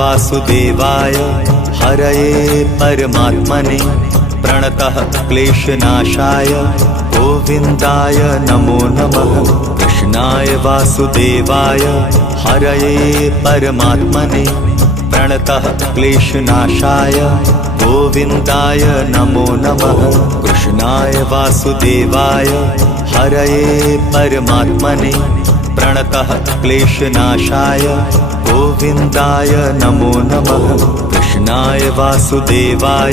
वासुदेवाय हरये परमात्मने प्रणतः क्लेशनाशाय गोविन्दाय नमो नमः। कृष्णाय वासुदेवाय हरये परमात्मने प्रणतः क्लेशनाशाय गोविन्दाय नमो नमः। कृष्णाय वासुदेवाय हरये परमात्मने प्रणतः क्लेशनाशाय गोविन्दाय नमो नमः। कृष्णाय वासुदेवाय